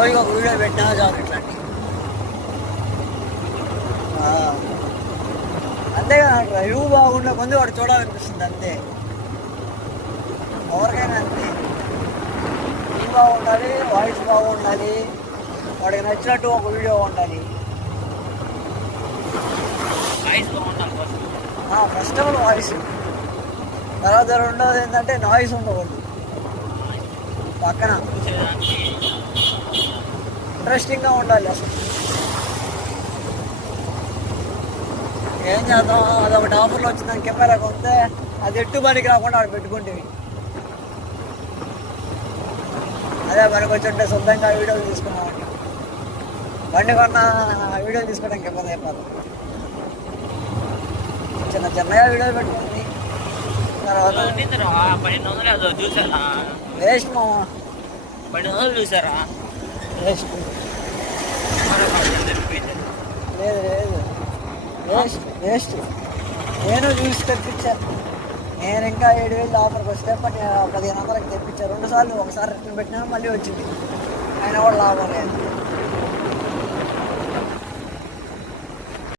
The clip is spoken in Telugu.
రోజుకి ఒక వీడియో పెట్టినా చాలు ఇట్లాంటి. అంతేగా రివ్యూ బాగుండే కొంది వాడు చూడాలనిపిస్తుంది అంతే. ఎవరికైనా అంతే, రివ్యూ బాగుండాలి, వాయిస్ బాగుండాలి, వాడికి నచ్చినట్టు ఒక వీడియో ఉండాలి. ఫస్ట్ ఆఫ్ ఆల్ వాయిస్, తర్వాత రెండోది ఏంటంటే నాయిస్ ఉండకూడదు పక్కన, ఇంట్రెస్టింగ్గా ఉండాలి. అసలు ఏం చేద్దాం, అదొకటి ఆఫర్లో వచ్చిందని కెమెరా కొంటే అది ఎట్టు పనికి రాకుండా ఆడ పెట్టుకుంటేవి. అదే పనికి వచ్చి సొంతంగా వీడియోలు తీసుకున్నామండి. బండి కొన్న వీడియోలు తీసుకోవడానికి ఇబ్బంది అయిపోతుంది. చిన్న చిన్నగా వీడియోలు పెట్టుకుంది తర్వాత వేస్ట్ మా చూసారా? వేస్ట్ లేదు లేదు, వేస్ట్ వేస్ట్. నేను చూసి తెప్పించాను. నేను ఇంకా 7,000 ఆఫర్కి వస్తే 1500కి తెప్పించాను. 2 సార్లు, ఒకసారి రిటర్న్ పెట్టినా మళ్ళీ వచ్చింది, అయినా కూడా లాభం లేదు.